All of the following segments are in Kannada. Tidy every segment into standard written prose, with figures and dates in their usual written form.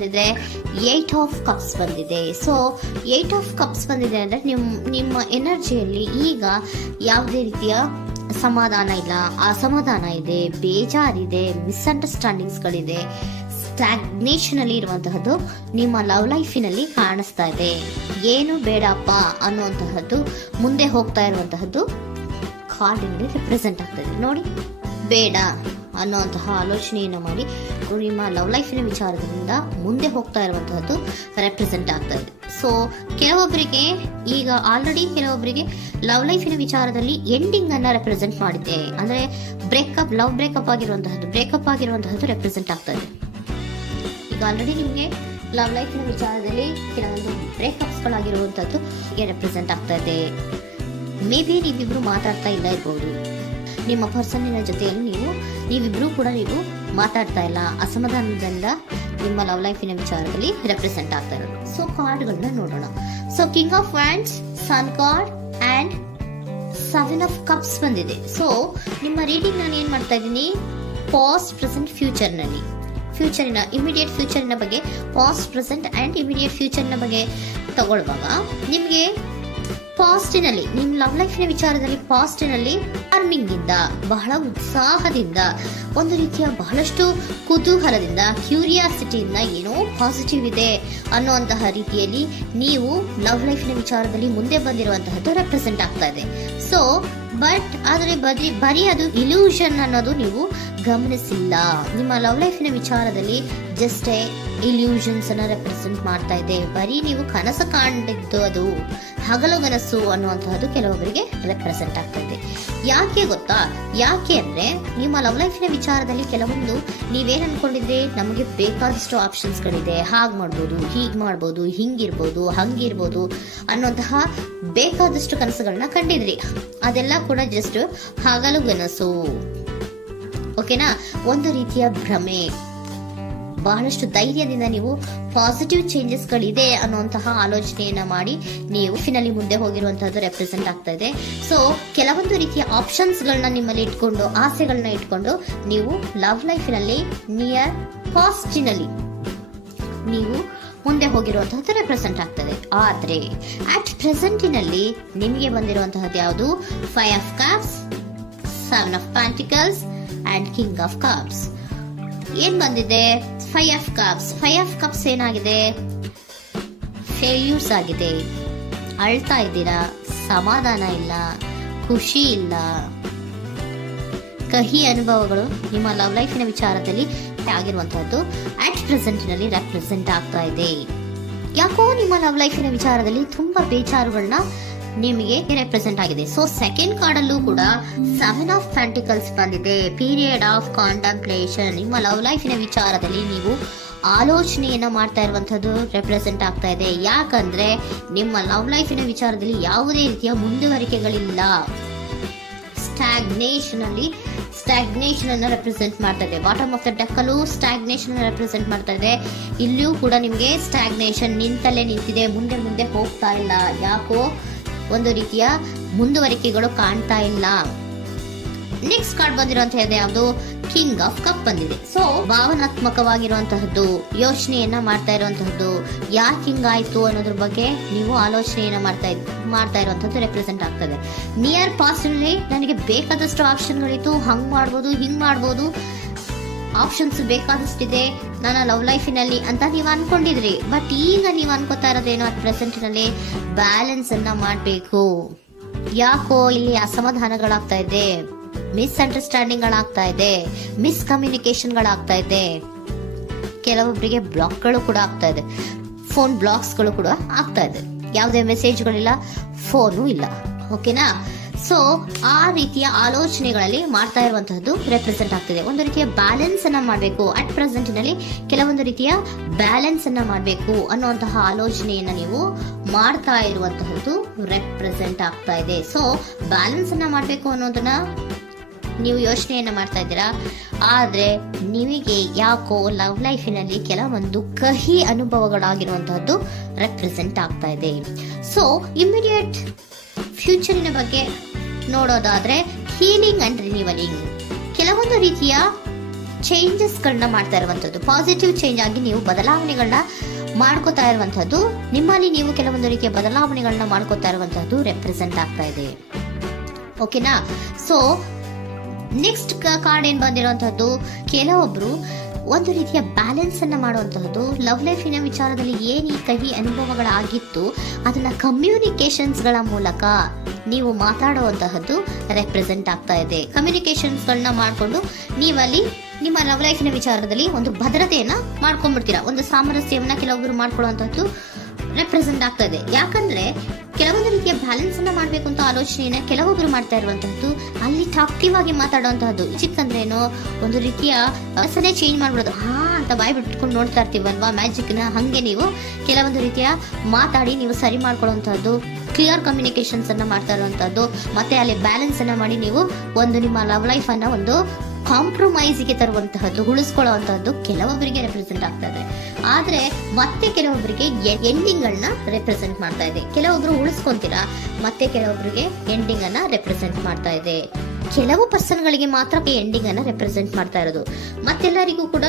ಬಂದಿದೆ 8 ಆಫ್ ಕಪ್ಸ್ ಬಂದಿದೆ. ಸೊ 8 ಆಫ್ ಕಪ್ಸ್ ಬಂದಿದೆ ಅಂದರೆ ನಿಮ್ಮ ಎನರ್ಜಿಯಲ್ಲಿ ಈಗ ಯಾವುದೇ ರೀತಿಯ ಸಮಾಧಾನ ಇಲ್ಲ, ಅಸಮಾಧಾನ ಇದೆ, ಬೇಜಾರಿದೆ, ಮಿಸ್ಅಂಡರ್ಸ್ಟ್ಯಾಂಡಿಂಗ್ಸ್ಗಳಿದೆ, ಸ್ಟಾಗ್ನೇಷನ್ ಅಲ್ಲಿ ಇರುವಂತಹದ್ದು ನಿಮ್ಮ ಲವ್ ಲೈಫಿನಲ್ಲಿ ಕಾಣಿಸ್ತಾ ಇದೆ. ಏನು ಬೇಡಪ್ಪ ಅನ್ನುವಂತಹದ್ದು ಮುಂದೆ ಹೋಗ್ತಾ ಇರುವಂತಹದ್ದು ಕಾರ್ಡಿನಲ್ಲಿ ರೆಪ್ರೆಸೆಂಟ್ ಆಗ್ತದೆ. ನೋಡಿ, ಬೇಡ ಅನ್ನುವಂತಹ ಆಲೋಚನೆಯನ್ನು ಮಾಡಿ ನಿಮ್ಮ ಲವ್ ಲೈಫಿನ ವಿಚಾರದಿಂದ ಮುಂದೆ ಹೋಗ್ತಾ ಇರುವಂತಹದ್ದು ರೆಪ್ರೆಸೆಂಟ್ ಆಗ್ತಾ ಇದೆ. ಸೊ ಕೆಲವೊಬ್ಬರಿಗೆ ಈಗ ಆಲ್ರೆಡಿ ಕೆಲವೊಬ್ಬರಿಗೆ ಲವ್ ಲೈಫಿನ ವಿಚಾರದಲ್ಲಿ ಎಂಡಿಂಗ್ ಅನ್ನ ರೆಪ್ರೆಸೆಂಟ್ ಮಾಡಿದೆ. ಅಂದ್ರೆ ಲವ್ ಬ್ರೇಕಪ್ ಆಗಿರುವಂತಹದ್ದು ರೆಪ್ರೆಸೆಂಟ್ ಆಗ್ತಾ ಇದೆ. ಈಗ ಆಲ್ರೆಡಿ ನಿಮಗೆ ಲವ್ ಲೈಫಿನ ವಿಚಾರದಲ್ಲಿ ಕೆಲವೊಂದು ಬ್ರೇಕಪ್ಸ್ ಗಳಾಗಿರುವಂತಹದ್ದು ರೆಪ್ರೆಸೆಂಟ್ ಆಗ್ತಾ ಇದೆ. ಮೇ ಬಿ ನೀವಿಬ್ರು ಮಾತಾಡ್ತಾ ಇಲ್ಲ ಇರ್ಬೋದು, ನಿಮ್ಮ ಪರ್ಸನ್ನಿನ ಜೊತೆಯಲ್ಲಿ ನೀವಿಬ್ರು ಕೂಡ ಮಾತಾಡ್ತಾ ಇಲ್ಲ, ಅಸಮಾಧಾನದಿಂದ ನಿಮ್ಮ ಲವ್ ಲೈಫಿನ ವಿಚಾರದಲ್ಲಿ ರೆಪ್ರೆಸೆಂಟ್ ಆಗ್ತಾ ಇರೋದು. ಸೊ ಕಾರ್ಡ್ಗಳನ್ನ ನೋಡೋಣ. So king of wands, sun card and 7 of cups ಬಂದಿದೆ. ಸೊ ನಿಮ್ಮ ರೀಡಿಂಗ್ ನಾನು ಏನ್ ಮಾಡ್ತಾ ಇದ್ದೀನಿ, ಪಾಸ್ಟ್, ಪ್ರೆಸೆಂಟ್, ಫ್ಯೂಚರಿನ ಇಮಿಡಿಯೇಟ್ ಫ್ಯೂಚರಿನ ಬಗ್ಗೆ, ಪಾಸ್ಟ್, ಪ್ರೆಸೆಂಟ್ ಅಂಡ್ ಇಮಿಡಿಯೇಟ್ ಫ್ಯೂಚರಿನ ಬಗ್ಗೆ ತಗೊಳ್ಳುವಾಗ ನಿಮಗೆ ಪಾಸ್ಟಿನಲ್ಲಿ ನಿಮ್ಮ ಲವ್ ಲೈಫಿನ ವಿಚಾರದಲ್ಲಿ ಪಾಸ್ಟಿನಲ್ಲಿ ಚಾರ್ಮಿಂಗ್ ಇಂದ, ಬಹಳ ಉತ್ಸಾಹದಿಂದ, ಒಂದು ರೀತಿಯ ಬಹಳಷ್ಟು ಕುತೂಹಲದಿಂದ, ಕ್ಯೂರಿಯಾಸಿಟಿಯಿಂದ ಏನೋ ಪಾಸಿಟಿವ್ ಇದೆ ಅನ್ನುವಂತಹ ರೀತಿಯಲ್ಲಿ ನೀವು ಲವ್ ಲೈಫಿನ ವಿಚಾರದಲ್ಲಿ ಮುಂದೆ ಬಂದಿರುವಂತಹದ್ದು ರೆಪ್ರೆಸೆಂಟ್ ಆಗ್ತಾ ಇದೆ. ಸೊ ಬಟ್ ಆದರೆ ಬರೀ ಅದು ಇಲ್ಯೂಷನ್ ಅನ್ನೋದು ನೀವು ಗಮನಿಸಿಲ್ಲ. ನಿಮ್ಮ ಲವ್ ಲೈಫಿನ ವಿಚಾರದಲ್ಲಿ ಜಸ್ಟ್ ಇಲ್ಯೂಷನ್ಸ್ ಅನ್ನ ರೆಪ್ರೆಸೆಂಟ್ ಮಾಡ್ತಾ ಇದೆ. ಬರೀ ನೀವು ಕನಸು ಕಾಣಿದ್ದು ಅದು ಹಗಲುಗನಸು ಅನ್ನುವಂತಹದ್ದು ಕೆಲವೊಬ್ಬರಿಗೆ ರೆಪ್ರೆಸೆಂಟ್ ಆಗ್ತಾ ಇದೆ. ಯಾಕೆ ಗೊತ್ತಾ? ಯಾಕೆ ಅಂದ್ರೆ ನಿಮ್ಮ ಲವ್ ಲೈಫಿನ ವಿಚಾರದಲ್ಲಿ ಕೆಲವೊಂದು ನೀವೇನ್ ಅನ್ಕೊಂಡಿದ್ರೆ, ನಮಗೆ ಬೇಕಾದಷ್ಟು ಆಪ್ಷನ್ಸ್ ಗಳಿದೆ, ಹಾಗ್ ಮಾಡ್ಬೋದು, ಹೀಗ್ ಮಾಡ್ಬೋದು, ಹಿಂಗಿರ್ಬೋದು, ಹಂಗಿರ್ಬೋದು ಅನ್ನುವಂತಹ ಬೇಕಾದಷ್ಟು ಕನಸುಗಳನ್ನ ಕಂಡಿದ್ರಿ. ಅದೆಲ್ಲ ಕೂಡ ಜಸ್ಟ್ ಹಗಲುಗನಸು. ಓಕೆನಾ? ಒಂದು ರೀತಿಯ ಭ್ರಮೆ. ಬಹಳಷ್ಟು ಧೈರ್ಯದಿಂದ ನೀವು ಪಾಸಿಟಿವ್ ಚೇಂಜಸ್ ಗಳಿದೆ ಅನ್ನುವಂತಹ ಆಲೋಚನೆಯನ್ನ ಮಾಡಿ ನೀವು ಫಿನಲ್ಲಿ ಮುಂದೆ ಹೋಗಿರುವಂತಹದ್ದು ರೆಪ್ರೆಸೆಂಟ್ ಆಗ್ತಾ ಇದೆ. ಸೊ ಕೆಲವೊಂದು ರೀತಿಯ ಆಪ್ಷನ್ಸ್ ಗಳನ್ನ ನಿಮ್ಮಲ್ಲಿ ಇಟ್ಕೊಂಡು, ಆಸೆಗಳನ್ನ ಇಟ್ಕೊಂಡು ನೀವು ಲವ್ ಲೈಫಿನಲ್ಲಿ ನಿಯರ್ ಪಾಸ್ಟಿನಲ್ಲಿ ನೀವು ಮುಂದೆ ಹೋಗಿರುವಂತಹದ್ದು ರೆಪ್ರೆಸೆಂಟ್ ಆಗ್ತದೆ. ಆದ್ರೆ ಅಟ್ ಪ್ರೆಸೆಂಟಿನಲ್ಲಿ ನಿಮಗೆ ಬಂದಿರುವಂತಹದ್ದು ಯಾವುದು? 5 of cups, 7 of pentacles and king of cups. ಏನ್ ಬಂದಿದೆ? 5 ಆಫ್ ಕಪ್ಸ್. 5 ಆಫ್ ಕಪ್ಸ್ ಏನಾಗಿದೆ? ಫೇಲ್ಯೂರ್ಸ್ ಆಗಿದೆ, ಅಳ್ತಾ ಇದ್ದೀರಾ, ಸಮಾಧಾನ ಇಲ್ಲ, ಖುಷಿ ಇಲ್ಲ, ಕಹಿ ಅನುಭವಗಳು ನಿಮ್ಮ ಲವ್ ಲೈಫಿನ ವಿಚಾರದಲ್ಲಿ ಆಗಿರುವಂತಹದ್ದು ಅಟ್ ಪ್ರೆಸೆಂಟಿನಲ್ಲಿ ರೆಪ್ರೆಸೆಂಟ್ ಆಗ್ತಾ ಇದೆ. ಯಾಕೋ ನಿಮ್ಮ ಲವ್ ಲೈಫಿನ ವಿಚಾರದಲ್ಲಿ ತುಂಬಾ ಬೇಜಾರುಗಳನ್ನ ನಿಮಗೆ ರೆಪ್ರೆಸೆಂಟ್ ಆಗಿದೆ. ಸೊ ಸೆಕೆಂಡ್ ಕಾರ್ಡ್ ಅಲ್ಲೂ ಕೂಡ 7 ಆಫ್ ಪ್ಯಾಂಟಿಕಲ್ಸ್ ಬಂದಿದೆ. Period of contemplation. ನಿಮ್ಮ ಲವ್ ಲೈಫಿನ ವಿಚಾರದಲ್ಲಿ ನೀವು ಆಲೋಚನೆಯನ್ನ ಮಾಡ್ತಾ ಇರುವಂತಹದ್ದು ರೆಪ್ರೆಸೆಂಟ್ ಆಗ್ತಾ ಇದೆ. ಯಾಕಂದ್ರೆ ನಿಮ್ಮ ಲವ್ ಲೈಫಿನ ವಿಚಾರದಲ್ಲಿ ಯಾವುದೇ ರೀತಿಯ ಮುಂದುವರಿಕೆಗಳಿಲ್ಲ. ಸ್ಟಾಗ್ನೇಷನ್ ಅನ್ನ ರೆಪ್ರೆಸೆಂಟ್ ಮಾಡ್ತಾ ಇದೆ. ಬಾಟಮ್ ಆಫ್ ದ ಡೆಕ್ ಅಲ್ಲೂ ಸ್ಟಾಗ್ನೇಷನ್ ರೆಪ್ರೆಸೆಂಟ್ ಮಾಡ್ತಾ ಇದೆ. ಇಲ್ಲಿಯೂ ಕೂಡ ನಿಮಗೆ ಸ್ಟಾಗ್ನೇಷನ್, ನಿಂತಲ್ಲೇ ನಿಂತಿದೆ, ಮುಂದೆ ಹೋಗ್ತಾ ಇಲ್ಲ. ಯಾಕೋ ಒಂದು ರೀತಿಯ ಮುಂದುವರಿಕೆಗಳು ಕಾಣ್ತಾ ಇಲ್ಲ. ನೆಕ್ಸ್ಟ್ ಕಾರ್ಡ್ ಬಂದಿರುವಂತಹದ್ದು ಯಾವುದು? ಕಿಂಗ್ ಆಫ್ ಕಪ್ ಬಂದಿದೆ. ಸೊ ಭಾವನಾತ್ಮಕವಾಗಿರುವಂತಹದ್ದು, ಯೋಚನೆಯನ್ನ ಮಾಡ್ತಾ ಇರುವಂತಹದ್ದು, ಯಾಕೆ ಹಿಂಗಾಯ್ತು ಅನ್ನೋದ್ರ ಬಗ್ಗೆ ನೀವು ಆಲೋಚನೆಯನ್ನ ಮಾಡ್ತಾ ಇರುವಂತಹದ್ದು ರೆಪ್ರೆಸೆಂಟ್ ಆಗ್ತದೆ. ನಿಯರ್ ಪಾಸ್ಟ್ ನಲ್ಲಿ ನನಗೆ ಬೇಕಾದಷ್ಟು ಆಪ್ಷನ್ಗಳಿತ್ತು, ಹಂಗ್ ಮಾಡ್ಬೋದು, ಹಿಂಗ್ ಮಾಡ್ಬೋದು, ಆಪ್ಷನ್ಸ್ ಬೇಕಾದಷ್ಟಿದೆ ನನ್ನ ಲವ್ ಲೈಫಿನಲ್ಲಿ ಅಂತ ನೀವು ಅನ್ಕೊಂಡಿದ್ರಿ. ಬಟ್ ಈಗ ನೀವು ಅನ್ಕೋತಾ ಇರೋದೇನೋ ಅಟ್ ಪ್ರೆಸೆಂಟ್ನಲ್ಲಿ ಬ್ಯಾಲೆನ್ಸ್ ಅನ್ನ ಮಾಡಬೇಕು. ಯಾಕೋ ಇಲ್ಲಿ ಅಸಮಾಧಾನಗಳಾಗ್ತಾ ಇದೆ, ಮಿಸ್ಅಂಡರ್ಸ್ಟ್ಯಾಂಡಿಂಗ್ ಗಳಾಗ್ತಾ ಇದೆ, ಮಿಸ್ಕಮ್ಯುನಿಕೇಶನ್ ಗಳಾಗ್ತಾ ಇದೆ. ಕೆಲವೊಬ್ಬರಿಗೆ ಬ್ಲಾಕ್ಗಳು ಕೂಡ ಆಗ್ತಾ ಇದೆ, ಫೋನ್ ಬ್ಲಾಕ್ಸ್ಗಳು ಕೂಡ ಆಗ್ತಾ ಇದೆ. ಯಾವುದೇ ಮೆಸೇಜ್ಗಳಿಲ್ಲ, ಫೋನು ಇಲ್ಲ. ಓಕೆನಾ? ಸೊ ಆ ರೀತಿಯ ಆಲೋಚನೆಗಳಲ್ಲಿ ಮಾಡ್ತಾ ಇರುವಂತಹದ್ದು ರೆಪ್ರೆಸೆಂಟ್ ಆಗ್ತಿದೆ. ಒಂದು ರೀತಿಯ ಬ್ಯಾಲೆನ್ಸ್ ಅನ್ನ ಮಾಡಬೇಕು. ಅಟ್ ಪ್ರೆಸೆಂಟ್ನಲ್ಲಿ ಕೆಲವೊಂದು ರೀತಿಯ ಬ್ಯಾಲೆನ್ಸ್ ಅನ್ನ ಮಾಡಬೇಕು ಅನ್ನುವಂತಹ ಆಲೋಚನೆಯನ್ನ ನೀವು ಮಾಡ್ತಾ ಇರುವಂತಹದ್ದು ರೆಪ್ರೆಸೆಂಟ್ ಆಗ್ತಾ ಇದೆ. ಸೊ ಬ್ಯಾಲೆನ್ಸ್ ಅನ್ನ ಮಾಡಬೇಕು ಅನ್ನೋದನ್ನ ನೀವು ಯೋಚನೆಯನ್ನ ಮಾಡ್ತಾ ಇದ್ದೀರಾ. ಆದ್ರೆ ನಿಮಗೆ ಯಾಕೋ ಲವ್ ಲೈಫಿನಲ್ಲಿ ಕೆಲವೊಂದು ಕಹಿ ಅನುಭವಗಳಾಗಿರುವಂತಹದ್ದು ರೆಪ್ರೆಸೆಂಟ್ ಆಗ್ತಾ ಇದೆ. ಸೊ ಇಮಿಡಿಯೇಟ್ ಫ್ಯೂಚರಿನ ಬಗ್ಗೆ ನೋಡೋದಾದ್ರೆ ಹೀಲಿಂಗ್ ಅಂಡ್ ರಿನಿವಲಿಂಗ್. ಕೆಲವೊಂದು ರೀತಿಯ ಚೇಂಜಸ್ಗಳನ್ನ ಮಾಡ್ತಾ ಇರುವಂಥದ್ದು, ಪಾಸಿಟಿವ್ ಚೇಂಜ್ ಆಗಿ ನೀವು ಬದಲಾವಣೆಗಳನ್ನ ಮಾಡ್ಕೋತಾ ಇರುವಂಥದ್ದು, ನಿಮ್ಮಲ್ಲಿ ನೀವು ಕೆಲವೊಂದು ರೀತಿಯ ಬದಲಾವಣೆಗಳನ್ನ ಮಾಡ್ಕೋತಾ ಇರುವಂಥದ್ದು ರೆಪ್ರೆಸೆಂಟ್ ಆಗ್ತಾ ಇದೆ. ಓಕೆನಾ? ಸೊ ನೆಕ್ಸ್ಟ್ ಕಾರ್ಡ್ ಏನ್ ಬಂದಿರುವಂತಹದ್ದು, ಕೆಲವೊಬ್ರು ಒಂದು ರೀತಿಯ ಬ್ಯಾಲೆನ್ಸ್ ಅನ್ನ ಮಾಡುವಂತಹದ್ದು, ಲವ್ ಲೈಫಿನ ವಿಚಾರದಲ್ಲಿ ಏನ್ ಈ ಕಹಿ ಅನುಭವಗಳಾಗಿತ್ತು ಅದನ್ನ ಕಮ್ಯುನಿಕೇಶನ್ಸ್ ಗಳ ಮೂಲಕ ನೀವು ಮಾತಾಡುವಂತಹದ್ದು ರೆಪ್ರೆಸೆಂಟ್ ಆಗ್ತಾ ಇದೆ. ಕಮ್ಯುನಿಕೇಶನ್ಸ್ ಗಳನ್ನ ಮಾಡ್ಕೊಂಡು ನೀವಲ್ಲಿ ನಿಮ್ಮ ಲವ್ ಲೈಫಿನ ವಿಚಾರದಲ್ಲಿ ಒಂದು ಭದ್ರತೆಯನ್ನ ಮಾಡ್ಕೊಂಡ್ಬಿಡ್ತೀರಾ, ಒಂದು ಸಾಮರಸ್ಯವನ್ನ ಕೆಲವೊಬ್ರು ಮಾಡ್ಕೊಳ್ಳುವಂತಹದ್ದು ರೆಪ್ರೆಸೆಂಟ್ ಆಗ್ತಾ ಇದೆ. ಯಾಕಂದ್ರೆ ಕೆಲವೊಂದು ರೀತಿಯ ಬ್ಯಾಲೆನ್ಸ್ ಅನ್ನ ಮಾಡ್ಬೇಕು ಅಂತ ಆಲೋಚನೆಯನ್ನ ಕೆಲವೊಬ್ರು ಮಾಡ್ತಾ ಇರುವಂತಹದ್ದು, ಅಲ್ಲಿ ಟಾಕ್ಟಿವ್ ಆಗಿ ಮಾತಾಡುವಂತಹದ್ದು. ಚಿಕ್ಕಂದ್ರೇನೋ ಒಂದು ರೀತಿಯ ಹೆಸರೇ ಚೇಂಜ್ ಮಾಡ್ಬಿಡೋದು, ಅಂತ ಬಾಯಿ ಬಿಟ್ಕೊಂಡು ನೋಡ್ತಾ ಇರ್ತೀವಲ್ವಾ ಮ್ಯಾಜಿಕ್ ನ, ಹಂಗೆ ನೀವು ಕೆಲವೊಂದು ರೀತಿಯ ಮಾತಾಡಿ ನೀವು ಸರಿ ಮಾಡ್ಕೊಳ್ಳುವಂತಹದ್ದು, ಕ್ಲಿಯರ್ ಕಮ್ಯುನಿಕೇಶನ್ಸ್ ಅನ್ನ ಮಾಡ್ತಾ ಇರುವಂತಹದ್ದು, ಮತ್ತೆ ಅಲ್ಲಿ ಬ್ಯಾಲೆನ್ಸ್ ಅನ್ನ ಮಾಡಿ ನೀವು ಒಂದು ನಿಮ್ಮ ಲವ್ ಲೈಫ್ ಅನ್ನ ಒಂದು ಕಾಂಪ್ರಮೈಸ್ಗೆ ತರುವಂತಹದ್ದು, ಉಳಿಸ್ಕೊಳ್ಳುವಂತಹದ್ದು ಕೆಲವೊಬ್ಬರಿಗೆ ರೆಪ್ರೆಸೆಂಟ್ ಆಗ್ತಾ ಇದೆ. ಆದ್ರೆ ಮತ್ತೆ ಕೆಲವೊಬ್ಬರಿಗೆ ಎಂಡಿಂಗ್ ಗಳನ್ನ ರೆಪ್ರೆಸೆಂಟ್ ಮಾಡ್ತಾ ಇದೆ. ಕೆಲವೊಬ್ರು ಉಳಿಸ್ಕೊಂತೀರಾ, ಮತ್ತೆ ಕೆಲವೊಬ್ಬರಿಗೆ ಎಂಡಿಂಗ್ ಅನ್ನ ರೆಪ್ರೆಸೆಂಟ್ ಮಾಡ್ತಾ ಇದೆ. ಕೆಲವು ಪರ್ಸನ್ ಗಳಿಗೆ ಮಾತ್ರ ಎಂಡಿಂಗ್ ಅನ್ನ ರೆಪ್ರೆಸೆಂಟ್ ಮಾಡ್ತಾ ಇರೋದು, ಮತ್ತೆಲ್ಲರಿಗೂ ಕೂಡ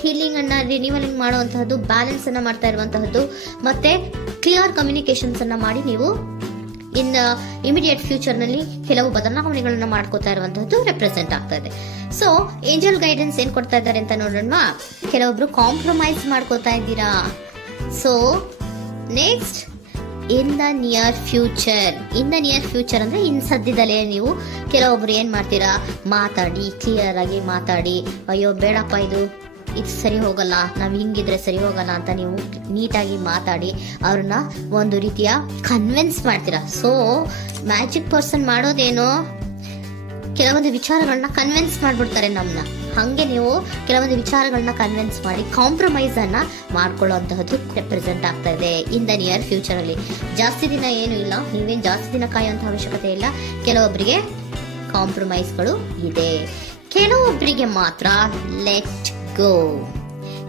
ಹೀಲಿಂಗ್ ಅನ್ನ ರಿನಿವಲಿಂಗ್ ಮಾಡುವಂತಹದ್ದು, ಬ್ಯಾಲೆನ್ಸ್ ಅನ್ನ ಮಾಡ್ತಾ ಇರುವಂತಹದ್ದು, ಮತ್ತೆ ಕ್ಲಿಯರ್ ಕಮ್ಯುನಿಕೇಶನ್ಸ್ ಅನ್ನ ಮಾಡಿ ನೀವು ಇನ್ ಇಮಿಡಿಯೇಟ್ ಫ್ಯೂಚರ್ ನಲ್ಲಿ ಕೆಲವು ಬದಲಾವಣೆಗಳನ್ನ ಮಾಡ್ಕೋತಾ ಇರುವಂತಹದ್ದು ರೆಪ್ರೆಸೆಂಟ್ ಆಗ್ತಾ ಇದೆ. ಸೊ ಏಂಜಲ್ ಗೈಡೆನ್ಸ್ ಏನ್ ಕೊಡ್ತಾ ಇದ್ದಾರೆ ಅಂತ ನೋಡೋಣ. ಕೆಲವೊಬ್ರು ಕಾಂಪ್ರಮೈಸ್ ಮಾಡ್ಕೋತಾ ಇದ್ದೀರಾ. So next in the near future ಅಂದ್ರೆ ಇನ್ ಸದ್ಯದಲ್ಲೇ ನೀವು ಕೆಲವೊಬ್ರು ಏನ್ ಮಾಡ್ತೀರಾ, ಮಾತಾಡಿ ಕ್ಲಿಯರ್ ಆಗಿ ಮಾತಾಡಿ, ಅಯ್ಯೋ ಬೇಡಪ್ಪ ಇದು ಸರಿ ಹೋಗಲ್ಲ, ನಾವ್ ಹಿಂಗಿದ್ರೆ ಸರಿ ಹೋಗಲ್ಲ ಅಂತ ನೀವು ನೀಟಾಗಿ ಮಾತಾಡಿ ಅವ್ರನ್ನ ಒಂದು ರೀತಿಯ ಕನ್ವಿನ್ಸ್ ಮಾಡ್ತೀರಾ. ಸೊ ಮ್ಯಾಜಿಕ್ ಪರ್ಸನ್ ಮಾಡೋದೇನೋ ಕೆಲವೊಂದು ವಿಚಾರಗಳನ್ನ ಕನ್ವಿನ್ಸ್ ಮಾಡ್ಬಿಡ್ತಾರೆ ನಮ್ನ, ಹಂಗೆ ನೀವು ಕೆಲವೊಂದು ವಿಚಾರಗಳನ್ನ ಕನ್ವಿನ್ಸ್ ಮಾಡಿ ಕಾಂಪ್ರಮೈಸ್ ಅನ್ನ ಮಾಡ್ಕೊಳ್ಳುವಂತಹದ್ದು ರೆಪ್ರೆಸೆಂಟ್ ಆಗ್ತಾ ಇದೆ ಇನ್ ದ ನಿಯರ್ ಫ್ಯೂಚರ್ ಅಲ್ಲಿ. ಜಾಸ್ತಿ ದಿನ ಏನು ಇಲ್ಲ, ನೀವೇನ್ ಜಾಸ್ತಿ ದಿನ ಕಾಯುವಂತ ಅವಶ್ಯಕತೆ ಇಲ್ಲ. ಕೆಲವೊಬ್ಬರಿಗೆ ಕಾಂಪ್ರಮೈಸ್ಗಳು ಇದೆ, ಕೆಲವೊಬ್ಬರಿಗೆ ಮಾತ್ರ ಲೆಟ್ ಗೋ,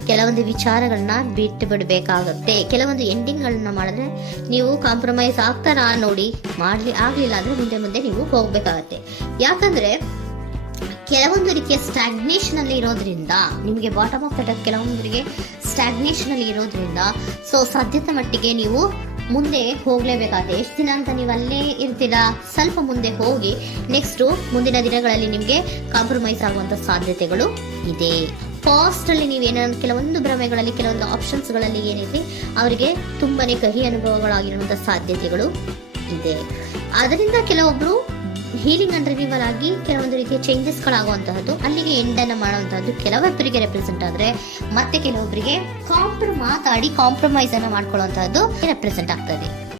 ಕೆಲವೊಂದು ವಿಚಾರಗಳನ್ನ ಬಿಟ್ಟು ಬಿಡಬೇಕಾಗುತ್ತೆ. ಕೆಲವೊಂದು ಎಂಡಿಂಗ್ ಗಳನ್ನ ಮಾಡಿದ್ರೆ ನೀವು ಕಾಂಪ್ರಮೈಸ್ ಆಗ್ತಾರಾ ನೋಡಿ, ಆಗ್ಲಿಲ್ಲ ಅಂದ್ರೆ ಮುಂದೆ ನೀವು ಹೋಗ್ಬೇಕಾಗತ್ತೆ. ಯಾಕಂದ್ರೆ ಕೆಲವೊಂದು ರೀತಿಯ ಸ್ಟಾಗ್ನೇಷನ್ ಅಲ್ಲಿ ಇರೋದ್ರಿಂದ, ನಿಮಗೆ ಬಾಟಮ್ ಆಫ್ ದ ಕೆಲವೊಂದರಿಗೆ ಸ್ಟಾಗ್ನೇಷನ್ ಅಲ್ಲಿ ಇರೋದ್ರಿಂದ, ಸೊ ಸಾಧ್ಯತೆ ಮಟ್ಟಿಗೆ ನೀವು ಮುಂದೆ ಹೋಗ್ಲೇಬೇಕಾಗುತ್ತೆ. ಎಷ್ಟು ದಿನ ಅಂತ ನೀವು ಅಲ್ಲೇ ಇರ್ತೀರಾ, ಸ್ವಲ್ಪ ಮುಂದೆ ಹೋಗಿ ನೆಕ್ಸ್ಟ್ ಮುಂದಿನ ದಿನಗಳಲ್ಲಿ ನಿಮ್ಗೆ ಕಾಂಪ್ರಮೈಸ್ ಆಗುವಂತ ಸಾಧ್ಯತೆಗಳು ಇದೆ. ಫಾಸ್ಟ್ ಅಲ್ಲಿ ನೀವೇನಾದ್ರು ಕೆಲವೊಂದು ಭ್ರಮೆಗಳಲ್ಲಿ, ಕೆಲವೊಂದು ಆಪ್ಷನ್ಸ್ ಗಳಲ್ಲಿ ಏನಿದೆ ಅವರಿಗೆ ತುಂಬಾನೇ ಕಹಿ ಅನುಭವಗಳಾಗಿರುವಂತಹ ಸಾಧ್ಯತೆಗಳು ಇದೆ. ಅದರಿಂದ ಕೆಲವೊಬ್ರು ಹೀಲಿಂಗ್ ಅಂಡ್ ರಿನಿವಲ್ ಆಗಿ ಕೆಲವೊಂದು ರೀತಿಯ ಚೇಂಜಸ್ ಗಳಾಗುವಂತಹದ್ದು, ಅಲ್ಲಿಗೆ ಎಂಡ್ ಅನ್ನ ಮಾಡುವಂತಹದ್ದು ಕೆಲವೊಬ್ಬರಿಗೆ ರೆಪ್ರೆಸೆಂಟ್ ಆದ್ರೆ, ಮತ್ತೆ ಕೆಲವೊಬ್ಬರಿಗೆ ಮಾತಾಡಿ ಕಾಂಪ್ರಮೈಸ್ ಅನ್ನ ಮಾಡ್ಕೊಳ್ಳುವಂತಹದ್ದು ರೆಪ್ರೆಸೆಂಟ್ ಆಗ್ತದೆ.